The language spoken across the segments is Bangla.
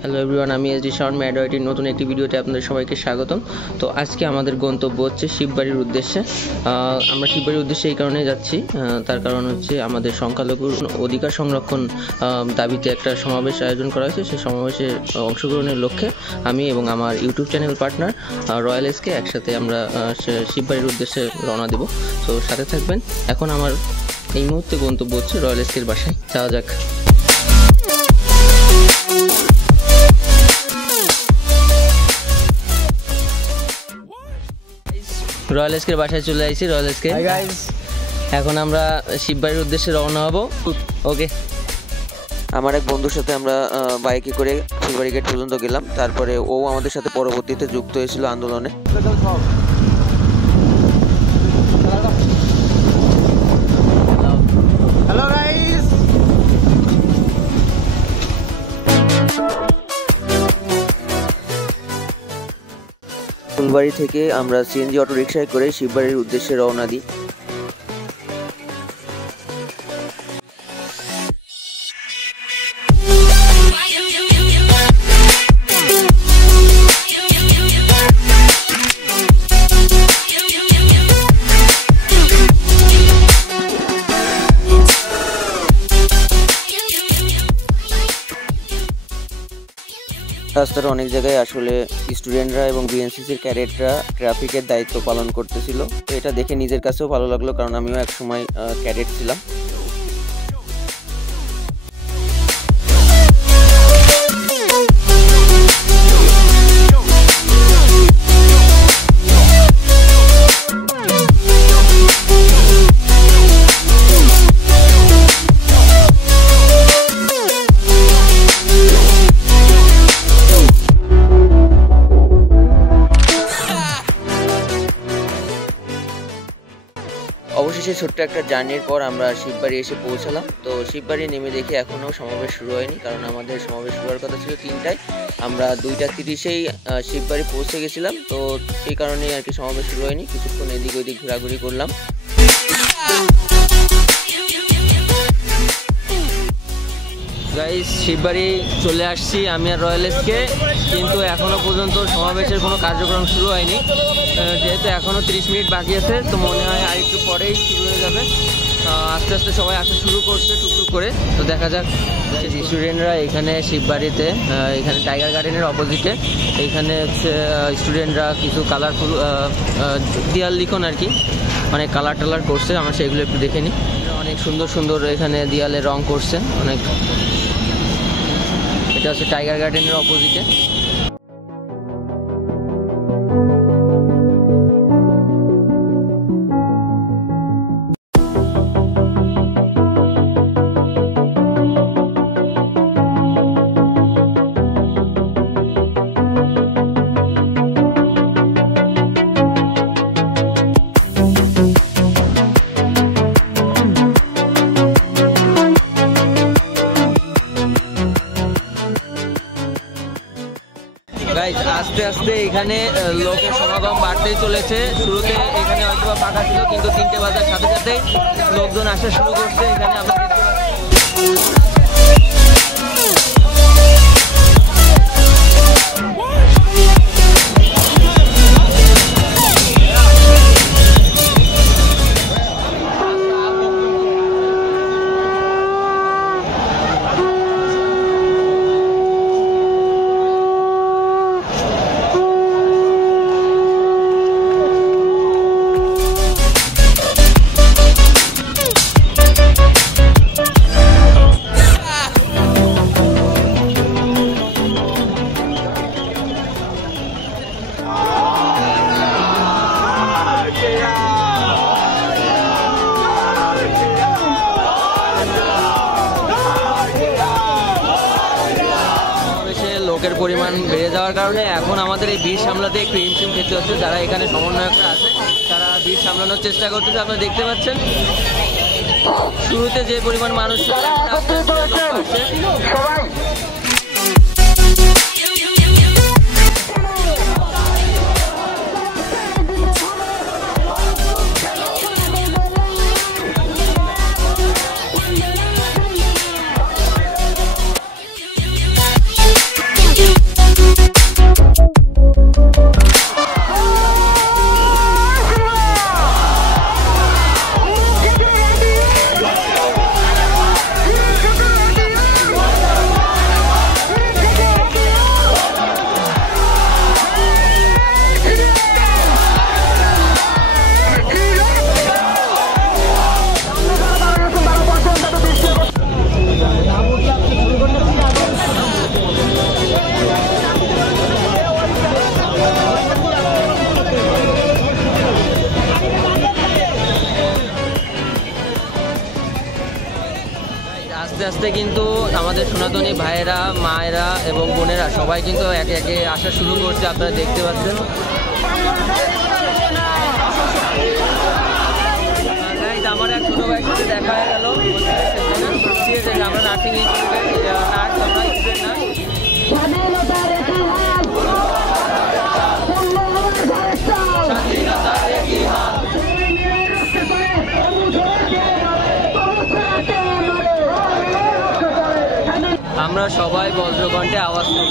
হ্যালো এভরিওয়ান, আমি এসডি শাওন ম্যাডওয়াইটির নতুন একটি ভিডিওতে আপনাদের সবাইকে স্বাগতম। তো আজকে আমাদের গন্তব্য হচ্ছে শিববাড়ির উদ্দেশ্যে। আমরা শিববাড়ির উদ্দেশ্যে এই কারণে যাচ্ছি, তার কারণ হচ্ছে আমাদের সংখ্যালঘুর অধিকার সংরক্ষণ দাবিতে একটা সমাবেশ আয়োজন করা হয়েছে। সেই সমাবেশে অংশগ্রহণের লক্ষ্যে আমি এবং আমার YouTube channel partner royal SK একসাথে আমরা শিববাড়ির উদ্দেশ্যে রওনা দেব। তো সাথে থাকবেন। এখন আমার এই মুহূর্তে গন্তব্য হচ্ছে রয়্যাল এসকের বাসায়। যাওয়া যাক। রয়্যাল এসকের বাসায় চলে আসছি। রয়্যাল এসকে এখন আমরা শিববাড়ির উদ্দেশ্যে রওনা হব। ওকে, আমার এক বন্ধুর সাথে আমরা বাইকে করে শিববাড়ি গেট পর্যন্ত গেলাম। তারপরে ও আমাদের সাথে পরবর্তীতে যুক্ত হয়েছিল আন্দোলনে। হ্যালো গাইস, ফুলবাড়ি থেকে আমরা সিএনজি অটো রিক্সায় করে শিববাড়ির উদ্দেশ্যে রওনা দিই। রাস্তার অনেক জায়গায় আসলে স্টুডেন্টরা এবং বিএনসিসির ক্যাডেটরা ট্রাফিকের দায়িত্ব পালন করতেছিল। তো এটা দেখে নিজের কাছেও ভালো লাগলো, কারণ আমিও এক সময় ক্যাডেট ছিলাম। অবশেষে ছোট্ট একটা জার্নির পর আমরা শিববাড়ি এসে পৌঁছালাম। তো শিববাড়ি নেমে দেখি এখনও সমাবেশ শুরু হয়নি, কারণ আমাদের সমাবেশ শুরু হওয়ার কথা ছিল 3টায়। আমরা 2:30-এই শিববাড়ি পৌঁছে গেছিলাম। তো সেই কারণেই আর কি সমাবেশ শুরু হয়নি। কিছুক্ষণ এদিক ওইদিক ঘোরাঘুরি করলাম। গাইস, শিববাড়ি চলে আসছি আমি আর রয়্যাল এসকে, কিন্তু এখনো পর্যন্ত সমাবেশের কোনো কার্যক্রম শুরু হয়নি। যেহেতু এখনো 30 মিনিট বাকি আছে, তো মনে হয় আর একটু পরেই শুরু হয়ে যাবে। আস্তে আস্তে সবাই আসা শুরু করছে টুকটুক করে। তো দেখা যাক। স্টুডেন্টরা এখানে শিববাড়িতে, এখানে টাইগার গার্ডেনের অপোজিটে, এইখানে হচ্ছে স্টুডেন্টরা কিছু কালারফুল দেয়াল লিখন আর কি, অনেক কালার টালার করছে। আমরা সেগুলো একটু দেখে নিই। অনেক সুন্দর সুন্দর এখানে দেয়ালে রং করছে অনেক। এটা হচ্ছে টাইগার গার্ডেনের অপোজিটে। আস্তে আস্তে এখানে লোকের সমাগম বাড়তেই চলেছে। শুরুতে এখানে হয়তো ফাঁকা ছিল, কিন্তু 3টে বাজার সাথে সাথেই লোকজন আসা শুরু করছে। এখানে আমরা দেখতে পাচ্ছি লোকের পরিমাণ বেড়ে যাওয়ার কারণে এখন আমাদের এই ভিড় সামলাতে একটু হিমশিম খেতে হচ্ছে। যারা এখানে সমন্বয়করা আছে তারা ভিড় সামলানোর চেষ্টা করতেছে। আপনারা দেখতে পাচ্ছেন শুরুতে যে পরিমাণ মানুষ আস্তে আস্তে কিন্তু আমাদের সনাতনী ভাইয়েরা, মায়েরা এবং বোনেরা সবাই কিন্তু একে একে আসা শুরু করছে, আপনারা দেখতে পাচ্ছেন। আমার এক ছোটো ভাইয়ের সাথে দেখা হয়ে গেল, আমরা নার্সিং নার্স, আমরা আমরা সবাই বজ্রকণ্ঠে আওয়াজ করি।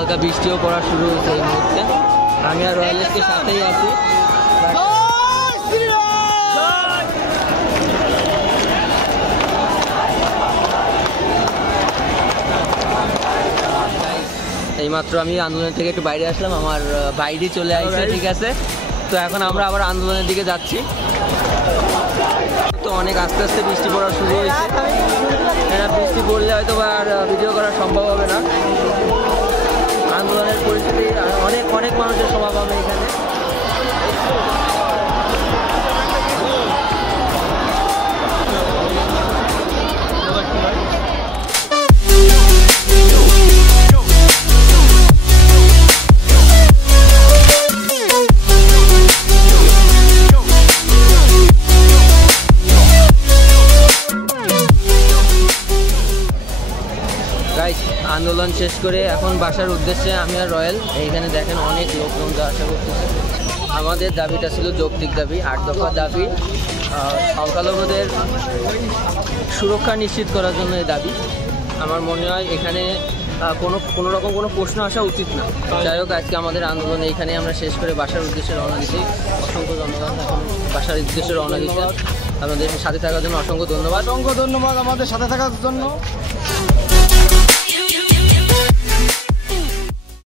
হালকা বৃষ্টিও পড়া শুরু হয়েছে এই মুহূর্তে। আমি আর রয়্যাল এসকে সাথেই আছি। এইমাত্র আমি আন্দোলন থেকে একটু বাইরে আসলাম, আমার বাইরে চলে আসছে, ঠিক আছে। তো এখন আমরা আবার আন্দোলনের দিকে যাচ্ছি। তো অনেক আস্তে আস্তে বৃষ্টি পড়া শুরু হয়েছে, বৃষ্টি পড়লে হয়তো আর ভিডিও করা সম্ভব হবে না। আন্দোলনের পরিস্থিতি, অনেক অনেক মানুষের সমাগম এখানে। আন্দোলন শেষ করে এখন বাসার উদ্দেশ্যে আমি আর রয়্যাল। এইখানে দেখেন অনেক লোকজন যাওয়া আসা করতেছে। আমাদের দাবিটা ছিল যৌক্তিক দাবি, 8 দফা দাবি, সংখ্যালঘুদের সুরক্ষা নিশ্চিত করার জন্য এই দাবি। আমার মনে হয় এখানে কোনো রকম কোনো প্রশ্ন আসা উচিত না। যাই হোক, আজকে আমাদের আন্দোলন এইখানে আমরা শেষ করে বাসার উদ্দেশ্যে রওনা দিচ্ছি। অসংখ্য ধন্যবাদ, এখন বাসার উদ্দেশ্যে রওনা দিচ্ছি। আমাদের সাথে থাকার জন্য অসংখ্য ধন্যবাদ। অসংখ্য ধন্যবাদ আমাদের সাথে থাকার জন্য।